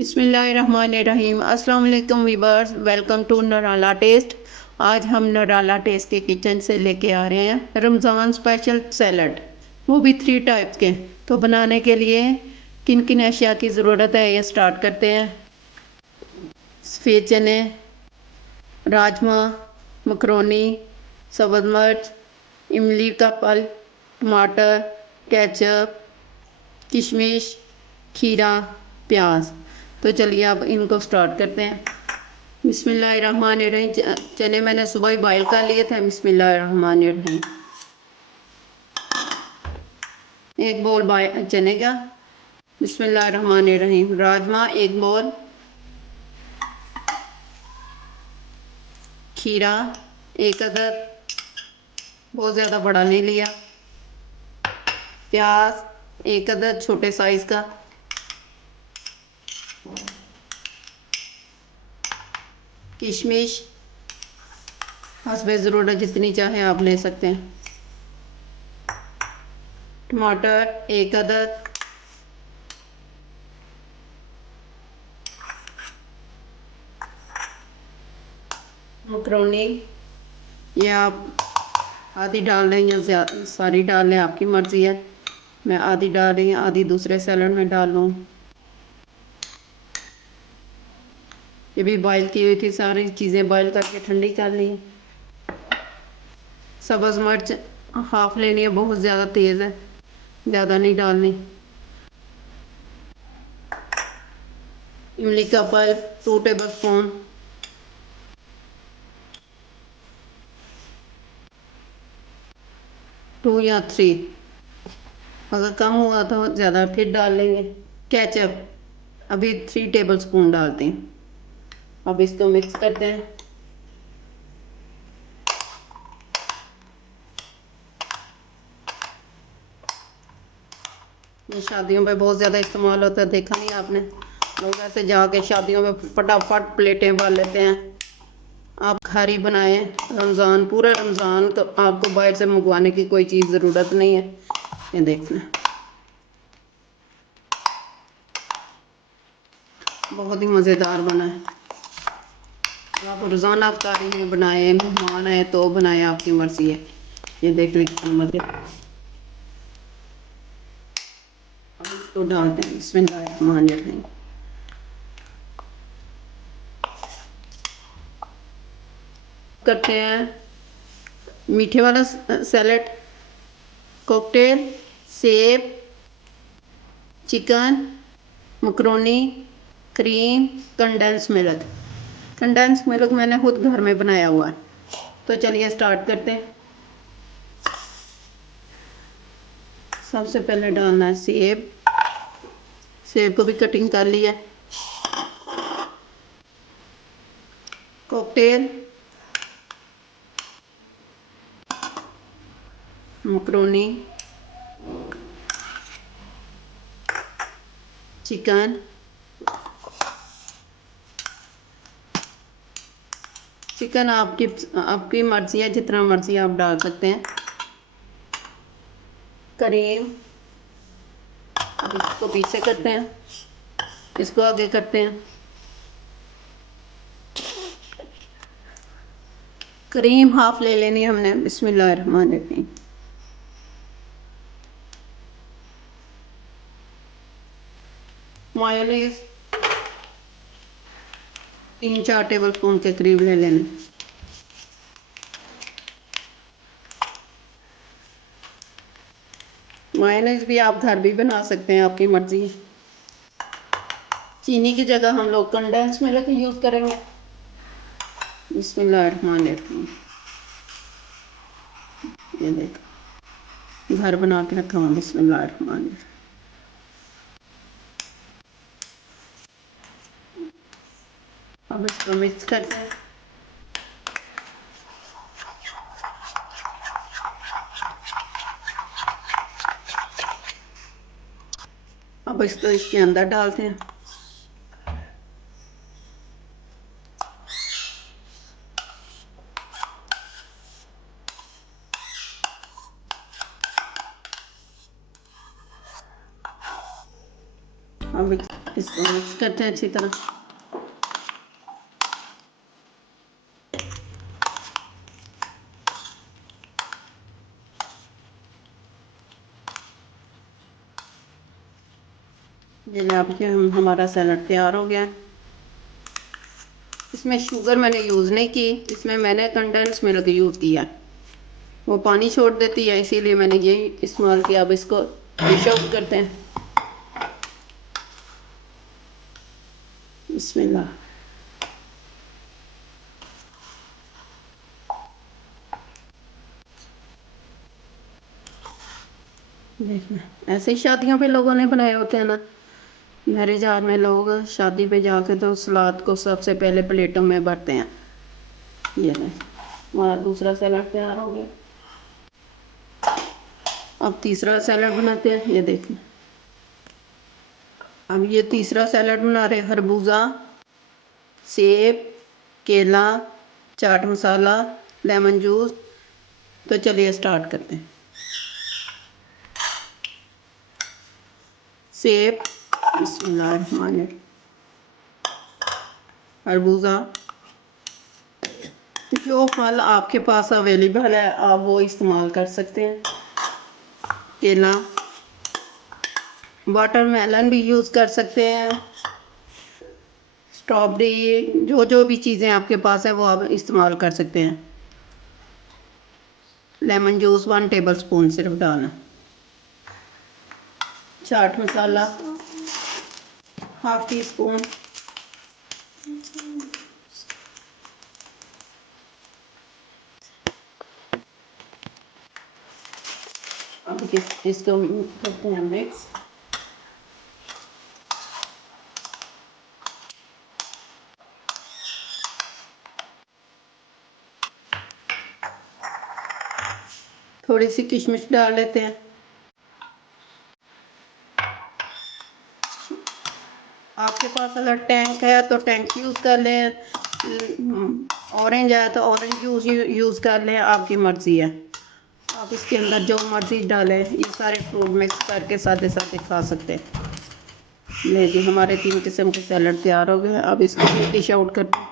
बिस्मिल्लाहिर्रहमानिर्रहीम। अस्सलाम वालेकुम वीवर्स, वेलकम टू नराला टेस्ट। आज हम नराला टेस्ट के किचन से लेके आ रहे हैं रमज़ान स्पेशल सैलड, वो भी 3 टाइप के। तो बनाने के लिए किन किन अशिया की ज़रूरत है ये स्टार्ट करते हैं। सफ़ेद चने, राजमा, मकरोनी, सब्ज़ मिर्च, इमली का फल, टमाटर, केचप, किशमिश, खीरा, प्याज। तो चलिए अब इनको स्टार्ट करते हैं। बिस्मिल्लाहिर्रहमानिर्रहीम। चने मैंने सुबह ही बॉयल कर लिए थे। बिस्मिल्लाहिर्रहमानिर्रहीम। एक बोल चने का। बिस्मिल्लाहिर्रहमानिर्रहीम। राजमा 1 बोल, खीरा 1 अदद, बहुत ज़्यादा बड़ा नहीं लिया, प्याज 1 अदद छोटे साइज़ का, किशमिश हस्बे ज़रूरत जितनी चाहे आप ले सकते हैं, टमाटर 1 अदद, मकरोनी या आप आधी डाल लें या सारी डाल लें, आपकी मर्ज़ी है। मैं आधी डाल रही हूँ, आधी दूसरे सैलड में डाल लूँ। ये भी बॉयल की हुई थी, सारी चीज़ें बॉयल करके ठंडी कर ली। सब्ज़ मिर्च हाफ लेनी है, बहुत ज़्यादा तेज़ है, ज़्यादा नहीं डालनी। इमली का फल 2 टेबल स्पून, टू या 3, अगर कम हुआ तो ज़्यादा फिर डाल लेंगे। केचप अभी 3 टेबल स्पून डालते हैं। अब इसको मिक्स करते हैं। ये शादियों पे बहुत ज़्यादा इस्तेमाल होता है, देखा नहीं आपने? लोग ऐसे जाके शादियों में फटाफट प्लेटें भर लेते हैं। आप घर ही बनाएं। रमज़ान, पूरा रमज़ान तो आपको बाहर से मंगवाने की कोई चीज़ ज़रूरत नहीं है। ये देखना, बहुत ही मज़ेदार बना है। आप रोज़ाना अफ्तारी में बनाएं, मेहमान आए तो बनाएं, आपकी मर्ज़ी है। ये देख लीजिए मज़े। अब इसको डालते हैं। बिस्मिल्लाहिर्रहमानिर्रहीम। करते हैं मीठे वाला सैलड, कॉकटेल, सेब, chicken, macaroni, cream, condense milk. Condense milk मैंने खुद घर में बनाया हुआ है। तो चलिए स्टार्ट करते हैं। सबसे पहले डालना है सेब। सेब को भी कटिंग कर लिया। कॉकटेल, मकरोनी, चिकन, चिकन आपकी मर्ज़ी है, जितना मर्ज़ी आप डाल सकते हैं। करीम, अब इसको पीछे करते हैं, इसको आगे करते हैं। क्रीम हाफ ले लेनी हमने। बिस्मिल्लाहिर्रहमानिर्रहीम। मायोनीज 3-4 टेबल स्पून के करीब ले लेने। मायोनीज भी आप घर भी बना सकते हैं, आपकी मर्ज़ी है। चीनी की जगह हम लोग कंडेंस मिल्क यूज़ करेंगे। बिस्मिल्लाहिर्रहमानिर्रहीम। ये देखो, घर बना के रखा हुआ। बिस्मिल्लाहिर्रहमानिर्रहीम। अब इसको मिक्स करते हैं। अब इसको इसके अंदर डालते हैं। अब इसको मिक्स करते हैं अच्छी तरह। जनाब कि हमारा सैलड तैयार हो गया। इसमें शुगर मैंने यूज़ नहीं की, इसमें मैंने कंडेंस मिल्क यूज़ किया। वो पानी छोड़ देती है, इसीलिए मैंने यही इस्तेमाल किया। अब इसको डिश आउट करते हैं। बिस्मिल्लाह। देखना ऐसे ही शादियों पे लोगों ने बनाए होते हैं ना, मैरिज हाल में लोग शादी पे जाके तो सलाद को सबसे पहले प्लेटों में भरते हैं। ये नहीं, हमारा दूसरा सैलड तैयार हो गया। अब तीसरा सैलड बनाते हैं। ये देखना, अब ये तीसरा सैलड बना रहे। खरबूजा, सेब, केला, चाट मसाला, लेमन जूस। तो चलिए स्टार्ट करते हैं। सेब, बिस्मिल्लाहिर्रहमानिर्रहीम, खरबूजा, जो फल आपके पास अवेलेबल है आप वो इस्तेमाल कर सकते हैं। केला, वाटरमेलन भी यूज़ कर सकते हैं, स्ट्रॉबेरी, जो जो भी चीज़ें आपके पास है वो आप इस्तेमाल कर सकते हैं। लेमन जूस 1 टेबलस्पून सिर्फ डालना। चाट मसाला ½ टीस्पून। अब इसको करते हैं मिक्स। थोड़ी सी किशमिश डाल लेते हैं। आपके पास अगर टैंक है तो टैंक यूज़ कर लें, ऑरेंज है तो ऑरेंज जूस यूज़ कर लें, आपकी मर्ज़ी है। आप इसके अंदर जो मर्ज़ी डालें, ये सारे फ्रूट मिक्स करके सादे सादे खा सकते हैं। ले जी, हमारे 3 किस्म के सैलड तैयार हो गए। अब इसको डिश आउट करते हैं।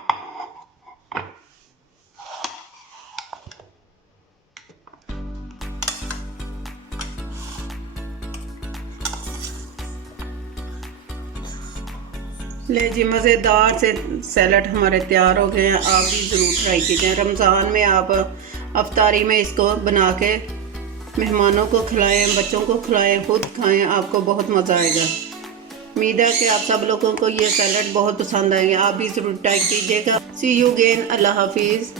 ले जी, मज़ेदार से सैलड हमारे तैयार हो गए हैं। आप भी ज़रूर ट्राई कीजिए। रमज़ान में आप अफ्तारी में इसको बना के मेहमानों को खिलाएं, बच्चों को खिलाएं, खुद खाएं, आपको बहुत मज़ा आएगा। उम्मीद है कि आप सब लोगों को ये सैलड बहुत पसंद आएंगे। आप भी ज़रूर ट्राई कीजिएगा। सी यू अगेन। अल्लाह हाफिज़।